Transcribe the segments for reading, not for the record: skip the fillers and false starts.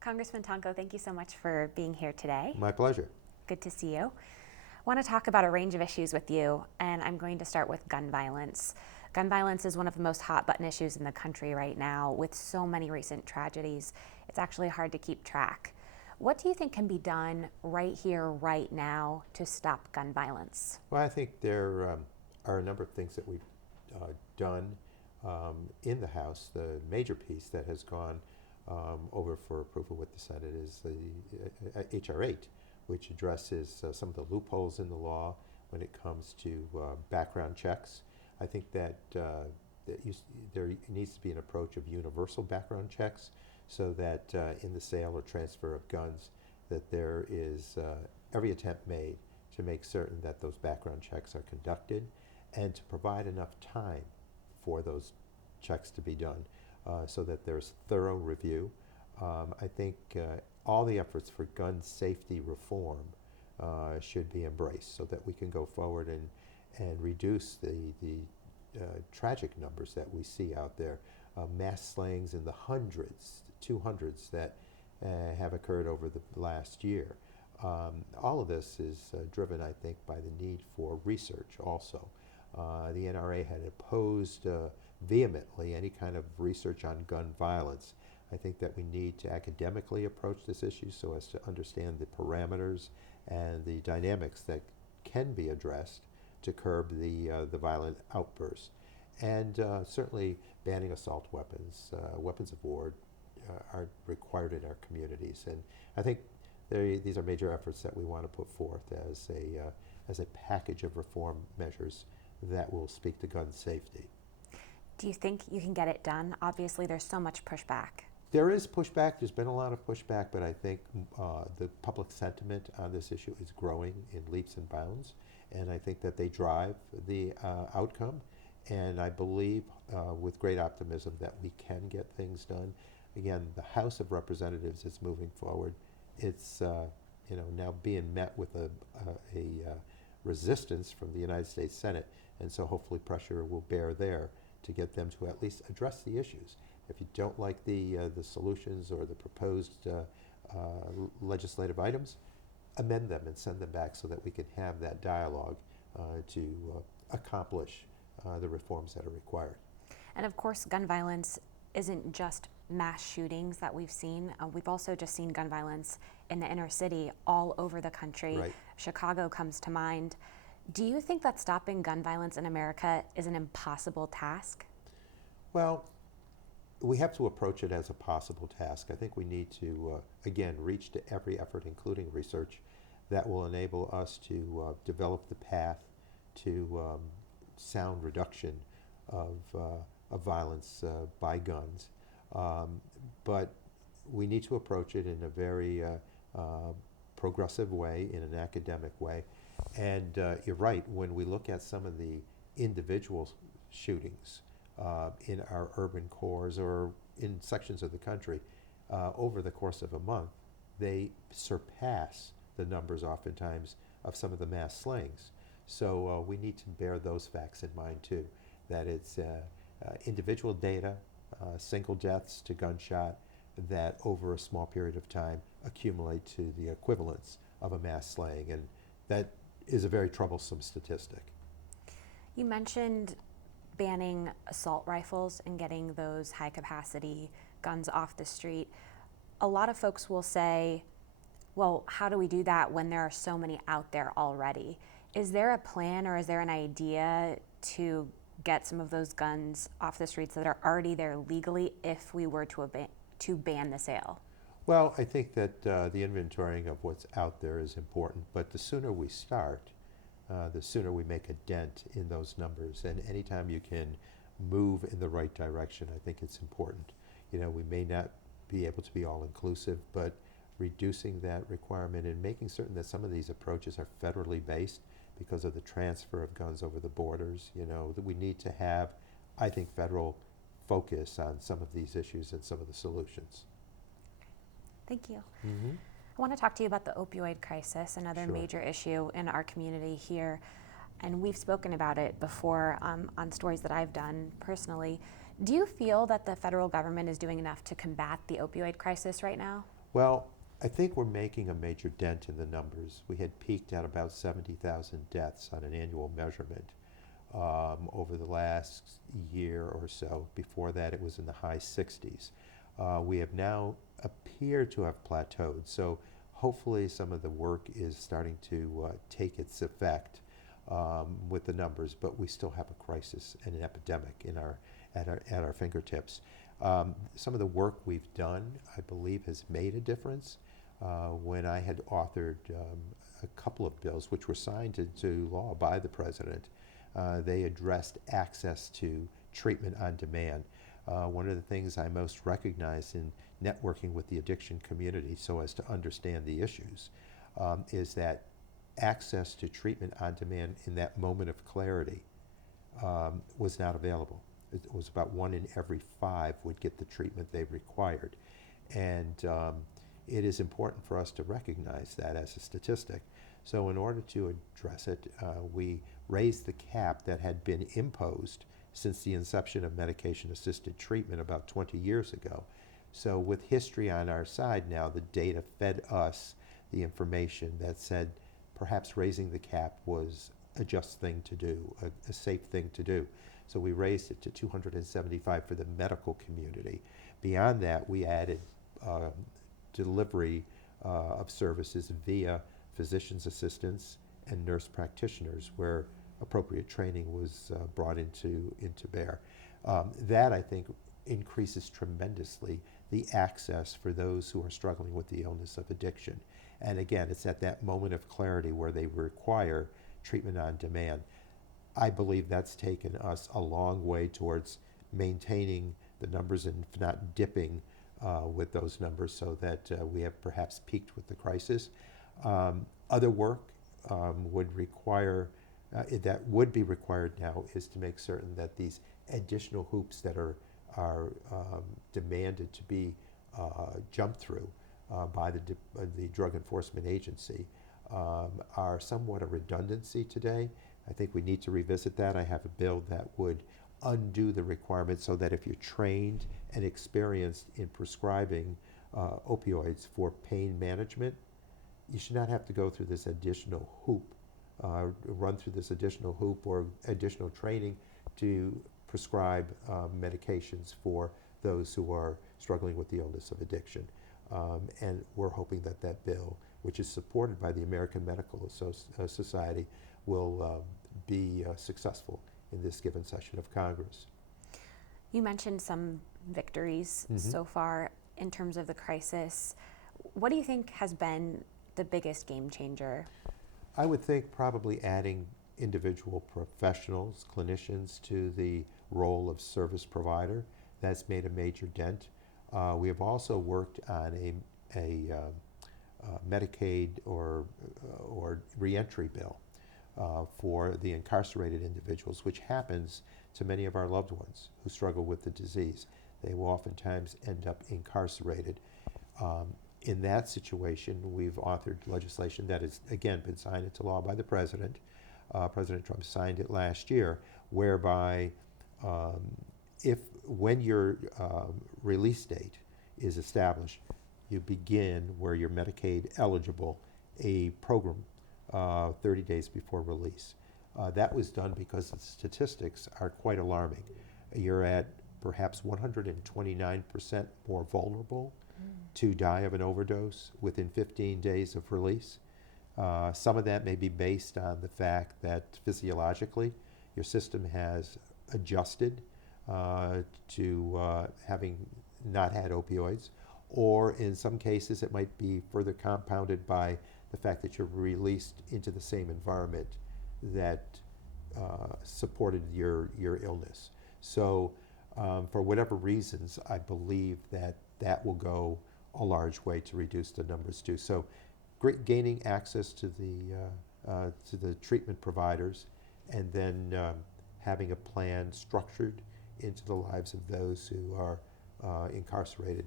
Congressman Tonko, thank you so much for being here today. My pleasure. Good to see you. I want to talk about a range of issues with you, and I'm going to start with gun violence. Gun violence is one of the most hot button issues in the country right now. With so many recent tragedies, it's actually hard to keep track. What do you think can be done right here, right now, to stop gun violence? Well, I think there are a number of things that we've done in the House. The major piece that has gone over for approval with the Senate is the H.R. 8, which addresses some of the loopholes in the law when it comes to background checks. I think that there needs to be an approach of universal background checks so that in the sale or transfer of guns that there is every attempt made to make certain that those background checks are conducted and to provide enough time for those checks to be done so that there's thorough review. I think all the efforts for gun safety reform should be embraced so that we can go forward and reduce the tragic numbers that we see out there. Mass slayings in the hundreds, 200s that have occurred over the last year. All of this is driven, I think, by the need for research also. The NRA had opposed vehemently any kind of research on gun violence. I think that we need to academically approach this issue so as to understand the parameters and the dynamics that can be addressed to curb the violent outbursts. And certainly banning assault weapons, weapons of war are required in our communities. And I think these are major efforts that we want to put forth as a package of reform measures that will speak to gun safety. Do you think you can get it done? Obviously, there's so much pushback. There is pushback. There's been a lot of pushback, but I think the public sentiment on this issue is growing in leaps and bounds, and I think that they drive the outcome. And I believe with great optimism that we can get things done. Again, the House of Representatives is moving forward. It's now being met with a resistance from the United States Senate, and so hopefully pressure will bear there to get them to at least address the issues. If you don't like the solutions or the proposed legislative items, amend them and send them back so that we can have that dialogue to accomplish the reforms that are required. And of course, gun violence isn't just mass shootings that we've seen. We've also just seen gun violence in the inner city all over the country. Right. Chicago comes to mind. Do you think that stopping gun violence in America is an impossible task? Well, we have to approach it as a possible task. I think we need to, again, reach to every effort, including research, that will enable us to develop the path to sound reduction of violence by guns. But we need to approach it in a very progressive way, in an academic way. And you're right, when we look at some of the individual shootings in our urban cores or in sections of the country over the course of a month, they surpass the numbers oftentimes of some of the mass slayings. So we need to bear those facts in mind too, that it's individual data, single deaths to gunshot, that over a small period of time accumulate to the equivalence of a mass slaying, and that is a very troublesome statistic. You mentioned banning assault rifles and getting those high capacity guns off the street. A lot of folks will say, well, how do we do that when there are so many out there already? Is there a plan or is there an idea to get some of those guns off the streets that are already there legally if we were to ban the sale? Well, I think that the inventorying of what's out there is important, but the sooner we start, the sooner we make a dent in those numbers. And anytime you can move in the right direction, I think it's important. You know, we may not be able to be all inclusive, but reducing that requirement and making certain that some of these approaches are federally based because of the transfer of guns over the borders, you know, that we need to have, I think, federal focus on some of these issues and some of the solutions. Thank you. Mm-hmm. I want to talk to you about the opioid crisis, another Sure. major issue in our community here. And we've spoken about it before on stories that I've done personally. Do you feel that the federal government is doing enough to combat the opioid crisis right now? Well, I think we're making a major dent in the numbers. We had peaked at about 70,000 deaths on an annual measurement over the last year or so. Before that, it was in the high 60s. We have now appeared to have plateaued. So hopefully some of the work is starting to take its effect with the numbers, but we still have a crisis and an epidemic at our fingertips. Some of the work we've done, I believe, has made a difference. When I had authored a couple of bills, which were signed into law by the president, they addressed access to treatment on demand. One of the things I most recognize in networking with the addiction community so as to understand the issues is that access to treatment on demand in that moment of clarity was not available. It was about 1 in every 5 would get the treatment they required. And it is important for us to recognize that as a statistic. So in order to address it, we raised the cap that had been imposed since the inception of medication-assisted treatment about 20 years ago. So with history on our side now, the data fed us the information that said perhaps raising the cap was a just thing to do, a safe thing to do. So we raised it to 275 for the medical community. Beyond that, we added delivery of services via physician's assistants and nurse practitioners, where appropriate training was brought into bear. That, I think, increases tremendously the access for those who are struggling with the illness of addiction. And again, it's at that moment of clarity where they require treatment on demand. I believe that's taken us a long way towards maintaining the numbers and not dipping with those numbers, so that we have perhaps peaked with the crisis. Other work would require, that would be required now, is to make certain that these additional hoops that are demanded to be jumped through by the Drug Enforcement Agency are somewhat a redundancy today. I think we need to revisit that. I have a bill that would undo the requirement so that if you're trained and experienced in prescribing opioids for pain management, you should not have to go through this additional hoop, run through this additional hoop or additional training to prescribe medications for those who are struggling with the illness of addiction. And we're hoping that that bill, which is supported by the American Medical Society, will be successful in this given session of Congress. You mentioned some victories so far in terms of the crisis. What do you think has been the biggest game changer? I would think probably adding individual professionals, clinicians, to the role of service provider. That's made a major dent. We have also worked on a Medicaid or reentry bill for the incarcerated individuals, which happens to many of our loved ones who struggle with the disease. They will oftentimes end up incarcerated. In that situation, we've authored legislation that has, again, been signed into law by the president. President Trump signed it last year, whereby when your release date is established, you begin, where you're Medicaid eligible, a program 30 days before release. That was done because the statistics are quite alarming. You're at perhaps 129% more vulnerable to die of an overdose within 15 days of release. Some of that may be based on the fact that physiologically your system has adjusted to having not had opioids, or in some cases it might be further compounded by the fact that you're released into the same environment that supported your illness. So for whatever reasons, I believe that will go a large way to reduce the numbers too. So gaining access to the treatment providers, and then having a plan structured into the lives of those who are incarcerated,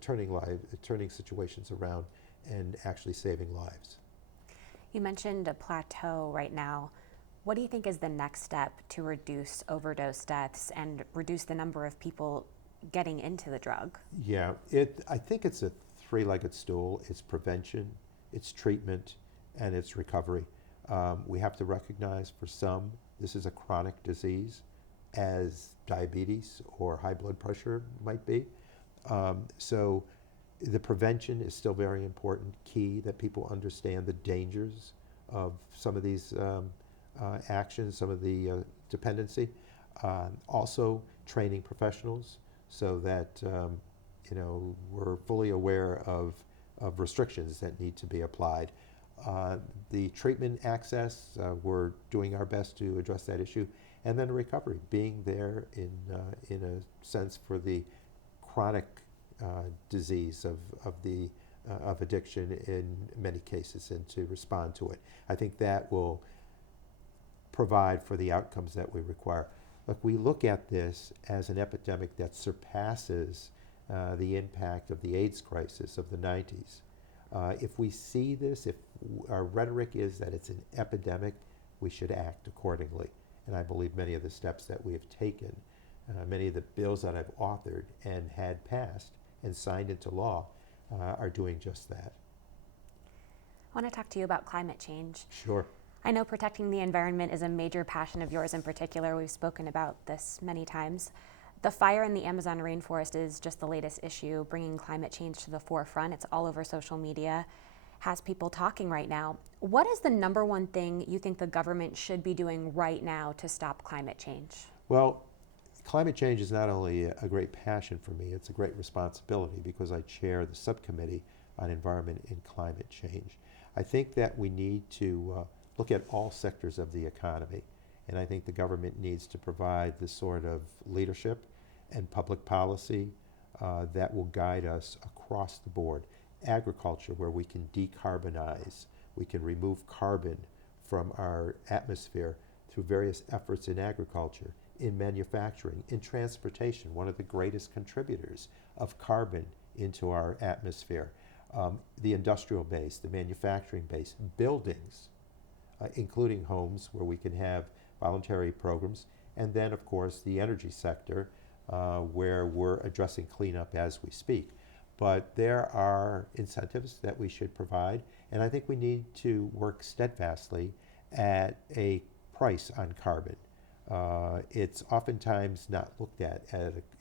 turning situations around and actually saving lives. You mentioned a plateau right now. What do you think is the next step to reduce overdose deaths and reduce the number of people getting into the drug? Yeah, I think it's a three-legged stool. It's prevention, it's treatment, and it's recovery. We have to recognize for some, this is a chronic disease, as diabetes or high blood pressure might be. So the prevention is still very important, key that people understand the dangers of some of these actions, some of the dependency. Also training professionals so that we're fully aware of restrictions that need to be applied. The treatment access, we're doing our best to address that issue. And then recovery, being there in a sense for the chronic disease of addiction in many cases, and to respond to it. I think that will provide for the outcomes that we require. Look, we look at this as an epidemic that surpasses the impact of the AIDS crisis of the 90s. If we see this, if our rhetoric is that it's an epidemic, we should act accordingly. And I believe many of the steps that we have taken, many of the bills that I've authored and had passed and signed into law are doing just that. I want to talk to you about climate change. Sure. I know protecting the environment is a major passion of yours in particular. We've spoken about this many times. The fire in the Amazon rainforest is just the latest issue, bringing climate change to the forefront. It's all over social media, has people talking right now. What is the number one thing you think the government should be doing right now to stop climate change? Well, climate change is not only a great passion for me, it's a great responsibility because I chair the subcommittee on environment and climate change. I think that we need to look at all sectors of the economy, and I think the government needs to provide the sort of leadership and public policy that will guide us across the board. Agriculture, where we can decarbonize, we can remove carbon from our atmosphere through various efforts in agriculture, in manufacturing, in transportation, one of the greatest contributors of carbon into our atmosphere. The industrial base, the manufacturing base, buildings, including homes where we can have voluntary programs, and then of course the energy sector where we're addressing cleanup as we speak. But there are incentives that we should provide, and I think we need to work steadfastly at a price on carbon. It's oftentimes not looked at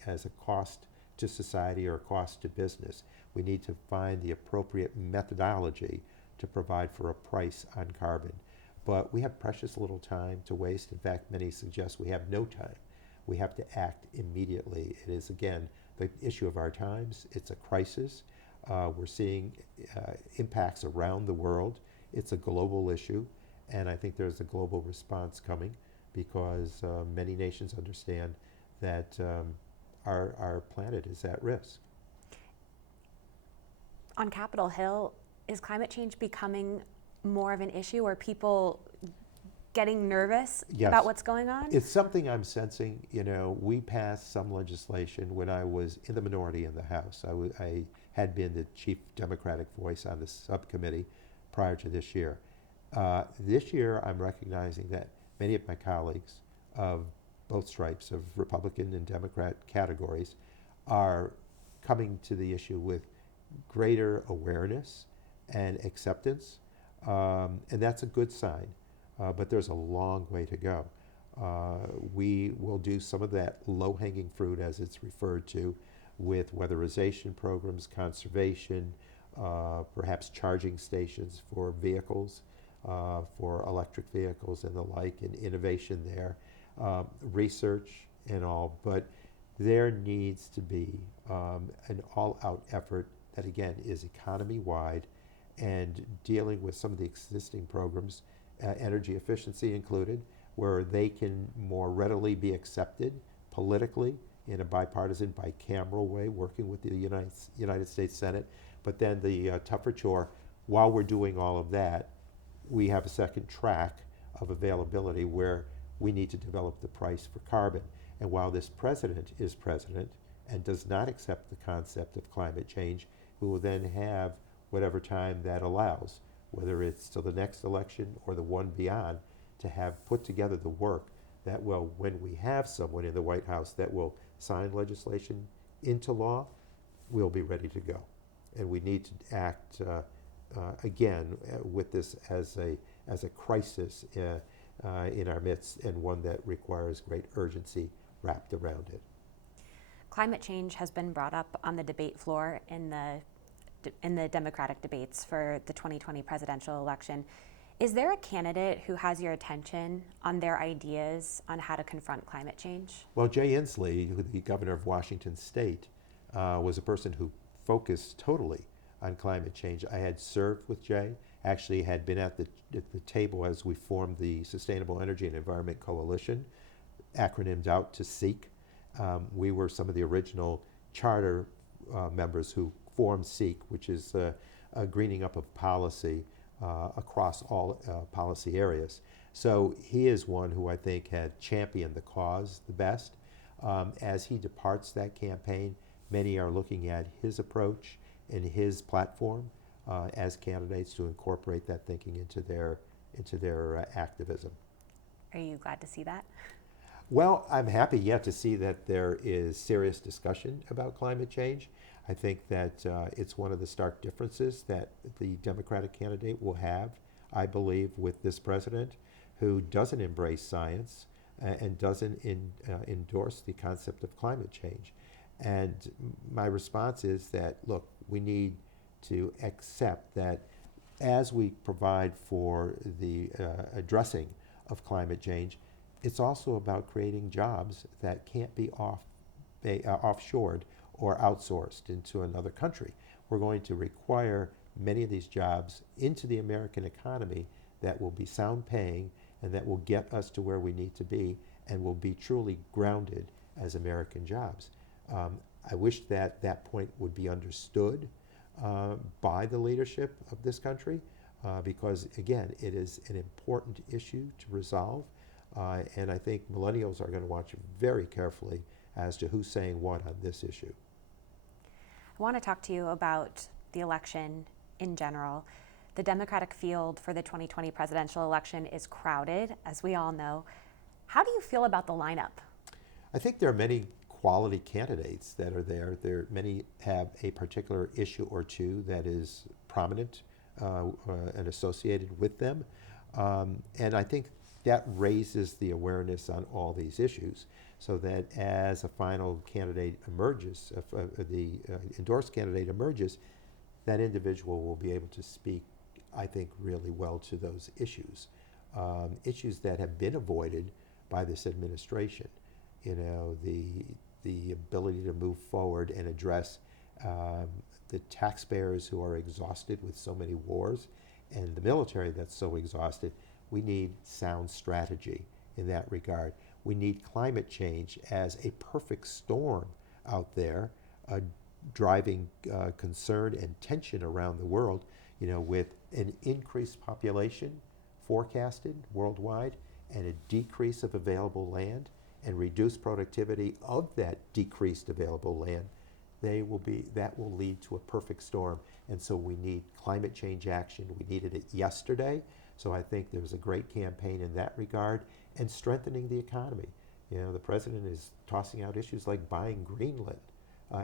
as a cost to society or a cost to business. We need to find the appropriate methodology to provide for a price on carbon. But we have precious little time to waste. In fact, many suggest we have no time. We have to act immediately. It is, again, the issue of our times. It's a crisis. We're seeing impacts around the world. It's a global issue, and I think there's a global response coming because many nations understand that our planet is at risk. On Capitol Hill, is climate change becoming more of an issue? Are people getting nervous about what's going on? It's something I'm sensing. We passed some legislation when I was in the minority in the House. I had been the chief Democratic voice on the subcommittee prior to this year. This year, I'm recognizing that many of my colleagues of both stripes, of Republican and Democrat categories, are coming to the issue with greater awareness and acceptance, and that's a good sign. But there's a long way to go. We will do some of that low-hanging fruit, as it's referred to, with weatherization programs, conservation, perhaps charging stations for vehicles, for electric vehicles and the like, and innovation there, research and all. But there needs to be an all-out effort that, again, is economy-wide and dealing with some of the existing programs, energy efficiency included, where they can more readily be accepted politically in a bipartisan, bicameral way, working with the United States Senate. But then the tougher chore, while we're doing all of that, we have a second track of availability where we need to develop the price for carbon. And while this president is president and does not accept the concept of climate change, we will then have whatever time that allows, whether it's till the next election or the one beyond, to have put together the work that will, when we have someone in the White House that will sign legislation into law, we'll be ready to go. and we need to act again with this as a crisis in our midst, and one that requires great urgency wrapped around it. Climate change has been brought up on the debate floor in the Democratic debates for the 2020 presidential election. Is there a candidate who has your attention on their ideas on how to confront climate change? Well, Jay Inslee, the governor of Washington State, was a person who focused totally on climate change. I had served with Jay, actually had been at the table as we formed the Sustainable Energy and Environment Coalition, acronymed out to SEEK. We were some of the original charter members who formed SEEK, which is a greening up of policy across all policy areas. So he is one who I think had championed the cause the best. As he departs that campaign, many are looking at his approach and his platform as candidates to incorporate that thinking into their activism. Are you glad to see that? Well, I'm happy yet to see that there is serious discussion about climate change. I think that it's one of the stark differences that the Democratic candidate will have, I believe, with this president, who doesn't embrace science and doesn't endorse the concept of climate change. And my response is that, look, we need to accept that as we provide for the addressing of climate change, it's also about creating jobs that can't be offshored or outsourced into another country. We're going to require many of these jobs into the American economy that will be sound paying and that will get us to where we need to be and will be truly grounded as American jobs. I wish that that point would be understood by the leadership of this country because, again, it is an important issue to resolve. And I think millennials are going to watch very carefully as to who's saying what on this issue. I want to talk to you about the election in general. The Democratic field for the 2020 presidential election is crowded, as we all know. How do you feel about the lineup? I think there are many quality candidates that are there. Many have a particular issue or two that is prominent and associated with them. And I think that raises the awareness on all these issues so that as a final candidate emerges, the endorsed candidate emerges, that individual will be able to speak, I think, really well to those issues. Issues that have been avoided by this administration. You know, the ability to move forward and address the taxpayers who are exhausted with so many wars and the military that's so exhausted. We need sound strategy in that regard. We need climate change as a perfect storm out there, driving concern and tension around the world, you know, with an increased population forecasted worldwide and a decrease of available land and reduced productivity of that decreased available land. That will lead to a perfect storm. And so we need climate change action. We needed it yesterday. So I think there's a great campaign in that regard, and strengthening the economy. You know, the president is tossing out issues like buying Greenland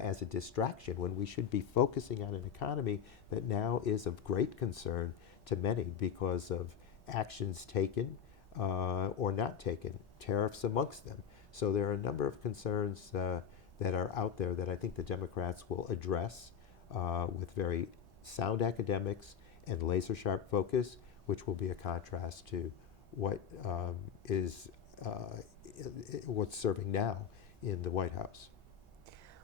as a distraction when we should be focusing on an economy that now is of great concern to many because of actions taken or not taken, tariffs amongst them. So there are a number of concerns that are out there that I think the Democrats will address with very sound academics and laser sharp focus, which will be a contrast to what what's serving now in the White House.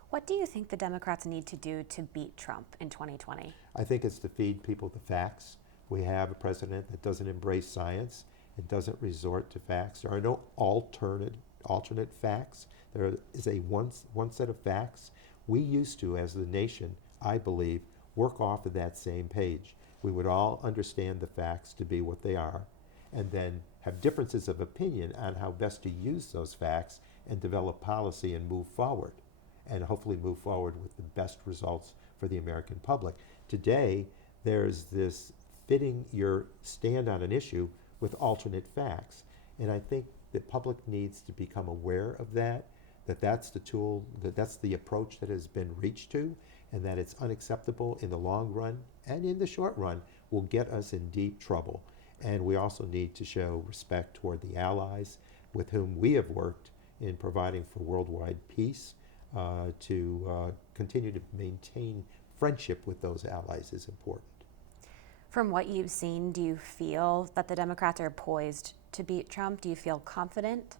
What do you think the Democrats need to do to beat Trump in 2020? I think it's to feed people the facts. We have a president that doesn't embrace science and doesn't resort to facts. There are no alternate facts. There is a one set of facts. We used to, as the nation, I believe, work off of that same page. We would all understand the facts to be what they are, and then have differences of opinion on how best to use those facts and develop policy and move forward, and hopefully move forward with the best results for the American public. Today, there's this fitting your stand on an issue with alternate facts, and I think the public needs to become aware of that that's the tool, that's the approach that has been reached to, and that it's unacceptable in the long run and in the short run will get us in deep trouble. And we also need to show respect toward the allies with whom we have worked in providing for worldwide peace. To continue to maintain friendship with those allies is important. From what you've seen, do you feel that the Democrats are poised to beat Trump? Do you feel confident?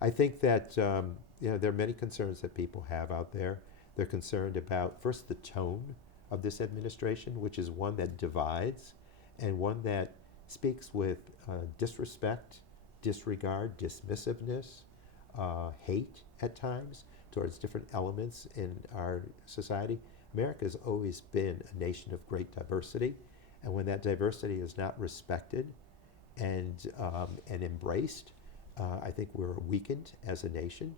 I think that there are many concerns that people have out there. They're concerned about, first, the tone of this administration, which is one that divides and one that speaks with disrespect, disregard, dismissiveness, hate at times towards different elements in our society. America has always been a nation of great diversity, and when that diversity is not respected and embraced, I think we're weakened as a nation.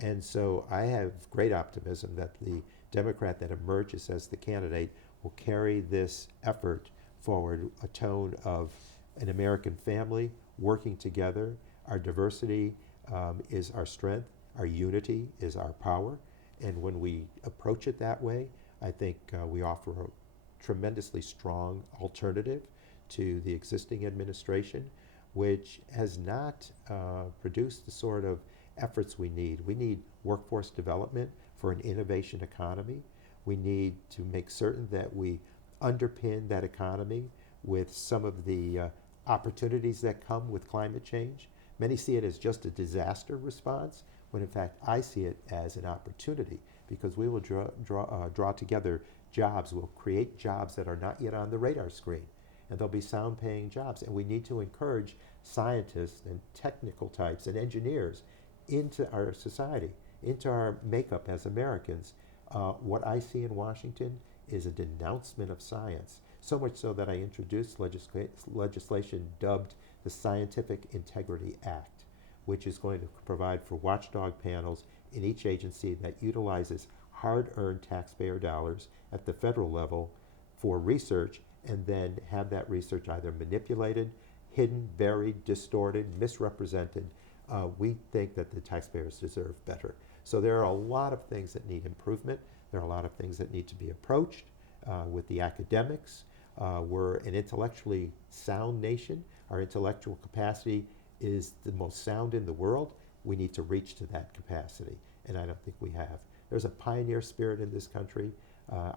And so I have great optimism that the Democrat that emerges as the candidate will carry this effort forward, a tone of an American family working together. Our diversity is our strength, our unity is our power, and when we approach it that way, I think we offer a tremendously strong alternative to the existing administration, which has not produced the sort of efforts we need. We need workforce development for an innovation economy. We need to make certain that we underpin that economy with some of the opportunities that come with climate change. Many see it as just a disaster response, when in fact I see it as an opportunity, because we will draw together jobs. We'll create jobs that are not yet on the radar screen, and they'll be sound paying jobs. And we need to encourage scientists and technical types and engineers into our society, into our makeup as Americans. What I see in Washington is a denouncement of science, so much so that I introduced legislation dubbed the Scientific Integrity Act, which is going to provide for watchdog panels in each agency that utilizes hard-earned taxpayer dollars at the federal level for research, and then have that research either manipulated, hidden, buried, distorted, misrepresented. We think that the taxpayers deserve better. So there are a lot of things that need improvement. There are a lot of things that need to be approached with the academics. We're an intellectually sound nation. Our intellectual capacity is the most sound in the world. We need to reach to that capacity, and I don't think we have. There's a pioneer spirit in this country.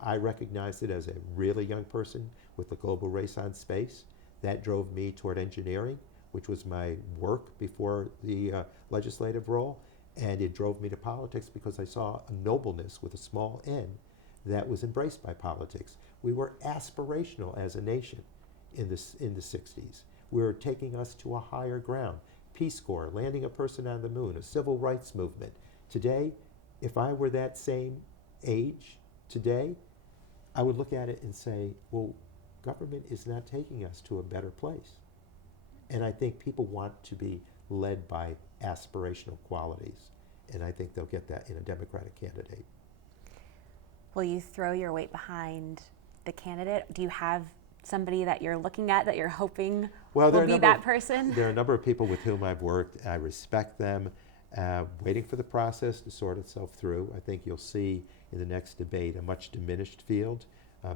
I recognized it as a really young person with the global race on space. That drove me toward engineering, which was my work before the legislative role, and it drove me to politics because I saw a nobleness with a small n that was embraced by politics. We were aspirational as a nation in the 60s. We were taking us to a higher ground. Peace Corps, landing a person on the moon, a civil rights movement. Today, if I were that same age today, I would look at it and say, well, government is not taking us to a better place. And I think people want to be led by aspirational qualities, and I think they'll get that in a Democratic candidate. Will you throw your weight behind the candidate? Do you have somebody that you're looking at that you're hoping will be that person? There are a number of people with whom I've worked. I respect them, waiting for the process to sort itself through. I think you'll see in the next debate a much diminished field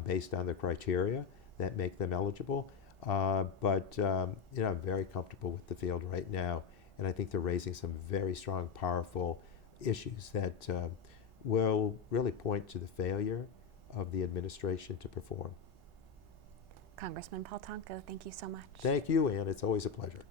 based on the criteria that make them eligible. But I'm very comfortable with the field right now, and I think they're raising some very strong, powerful issues that will really point to the failure of the administration to perform. Congressman Paul Tonko, thank you so much. Thank you, Anne. It's always a pleasure.